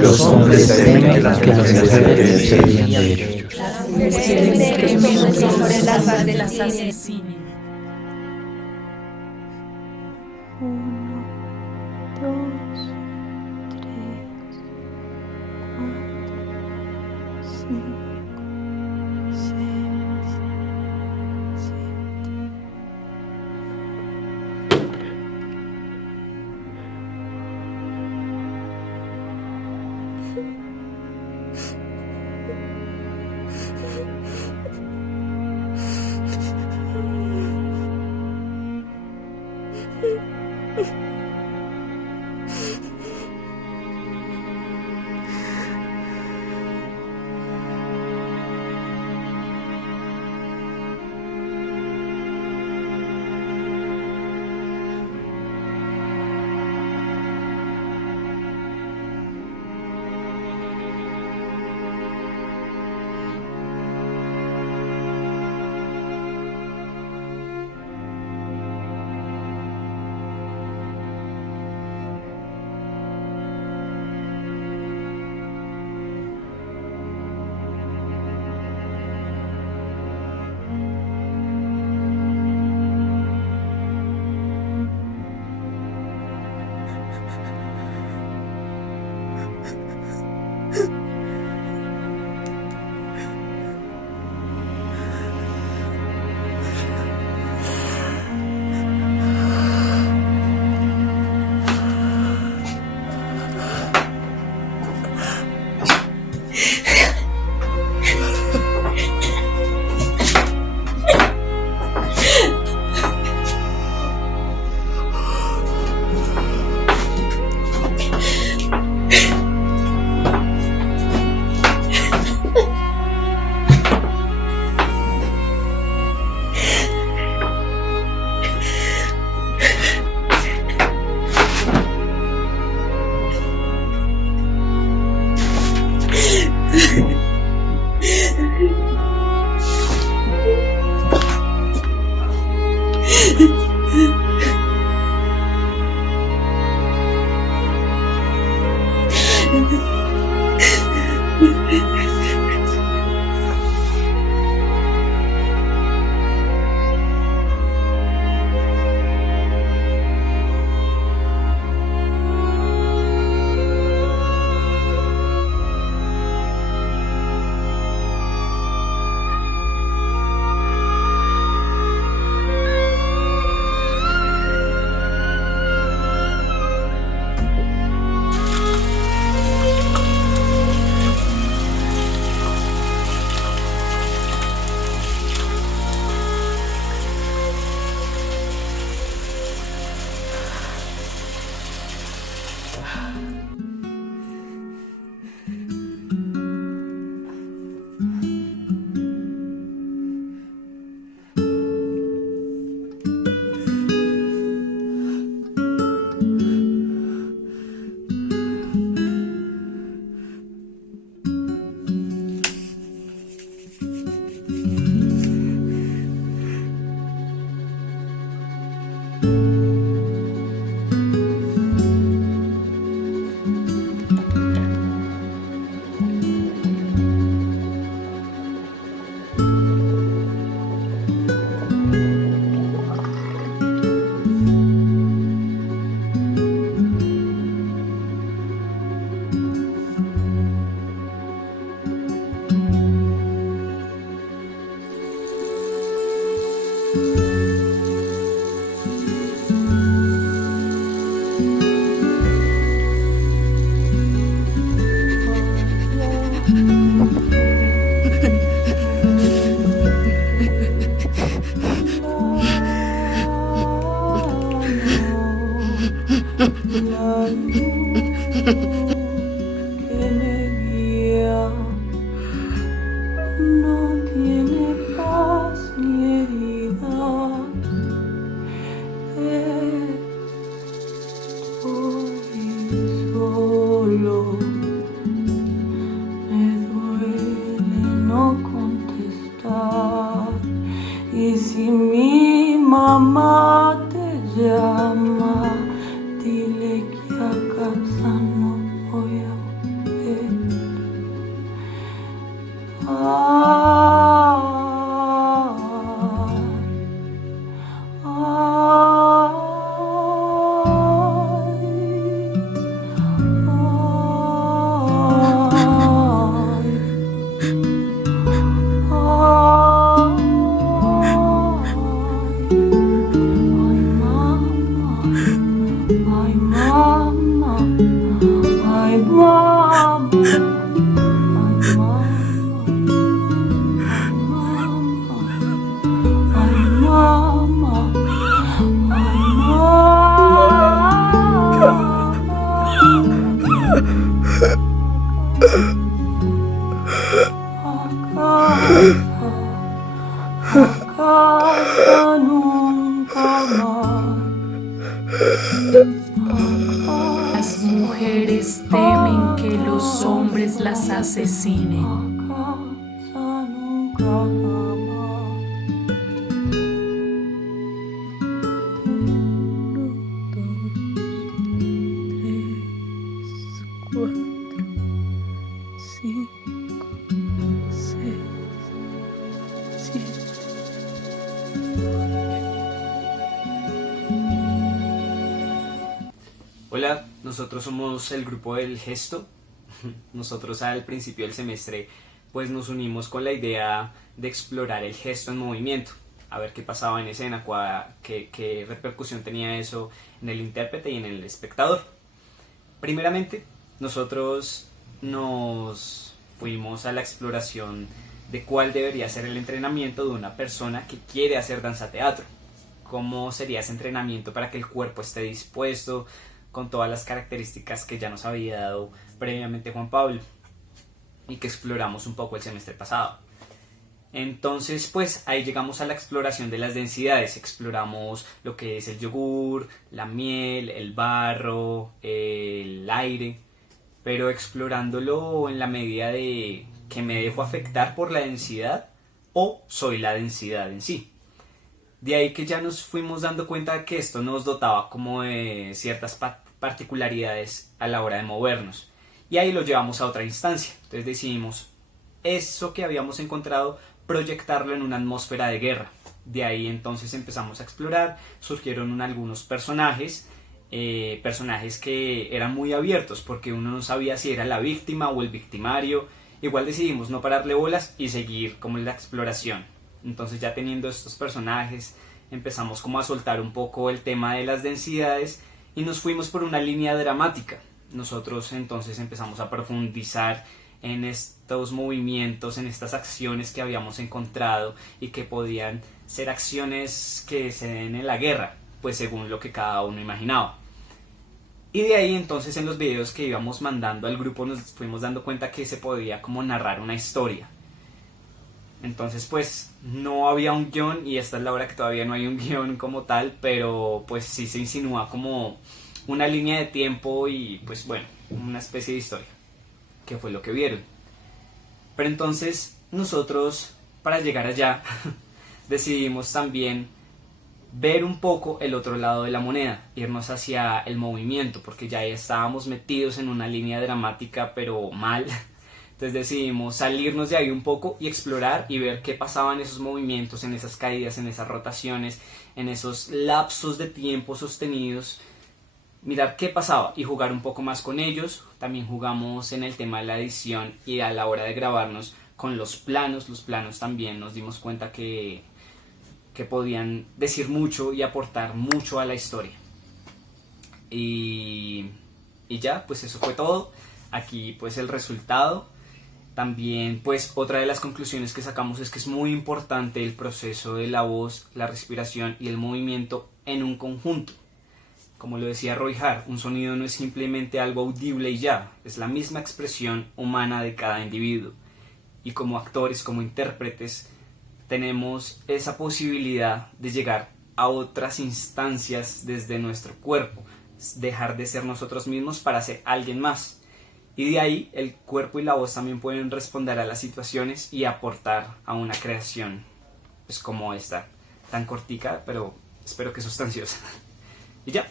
Los hombres temen que las mujeres se rían de ellos. Las mujeres temen sobre las asesinen. Uno, dos, tres, cuatro, cinco, seis, siete. casa nunca más. Las mujeres temen que los hombres las asesinen. Casa nunca jamás. 1, 2, 3, 4, 5, 6, 7. Hola, nosotros somos el grupo del Gesto. Nosotros al principio del semestre pues nos unimos con la idea de explorar el gesto en movimiento, a ver qué pasaba en escena, qué repercusión tenía eso en el intérprete y en el espectador. Primeramente, nosotros nos fuimos a la exploración de cuál debería ser el entrenamiento de una persona que quiere hacer danza teatro. Cómo sería ese entrenamiento para que el cuerpo esté dispuesto, con todas las características que ya nos había dado previamente Juan Pablo y que exploramos un poco el semestre pasado. Entonces, pues ahí llegamos a la exploración de las densidades. Exploramos lo que es el yogur, la miel, el barro, el aire, pero explorándolo en la medida de que me dejo afectar por la densidad o soy la densidad en sí. De ahí que ya nos fuimos dando cuenta de que esto nos dotaba como de ciertas particularidades a la hora de movernos. Y ahí lo llevamos a otra instancia. Entonces decidimos eso que habíamos encontrado, proyectarlo en una atmósfera de guerra. De ahí entonces empezamos a explorar, surgieron algunos personajes que eran muy abiertos porque uno no sabía si era la víctima o el victimario. Igual decidimos no pararle bolas y seguir como en la exploración. Entonces ya teniendo estos personajes empezamos como a soltar un poco el tema de las densidades y nos fuimos por una línea dramática. Nosotros entonces empezamos a profundizar en estos movimientos, en estas acciones que habíamos encontrado y que podían ser acciones que se den en la guerra, pues según lo que cada uno imaginaba. Y de ahí entonces en los videos que íbamos mandando al grupo nos fuimos dando cuenta que se podía como narrar una historia. Entonces pues no había un guión y esta es la hora que todavía no hay un guión como tal, pero pues sí se insinúa como una línea de tiempo y pues bueno, una especie de historia, que fue lo que vieron. Pero entonces nosotros para llegar allá decidimos también ver un poco el otro lado de la moneda, irnos hacia el movimiento, porque ya estábamos metidos en una línea dramática pero mal. Entonces decidimos salirnos de ahí un poco y explorar y ver qué pasaba en esos movimientos, en esas caídas, en esas rotaciones, en esos lapsos de tiempo sostenidos. Mirar qué pasaba y jugar un poco más con ellos. También jugamos en el tema de la edición y a la hora de grabarnos con los planos. Los planos también nos dimos cuenta que podían decir mucho y aportar mucho a la historia. Y ya, pues eso fue todo. Aquí pues el resultado. También pues otra de las conclusiones que sacamos es que es muy importante el proceso de la voz, la respiración y el movimiento en un conjunto. Como lo decía Roy Hart, un sonido no es simplemente algo audible y ya, es la misma expresión humana de cada individuo. Y como actores, como intérpretes, tenemos esa posibilidad de llegar a otras instancias desde nuestro cuerpo, dejar de ser nosotros mismos para ser alguien más. Y de ahí el cuerpo y la voz también pueden responder a las situaciones y aportar a una creación pues como esta, tan cortica, pero espero que sustanciosa. Y ya.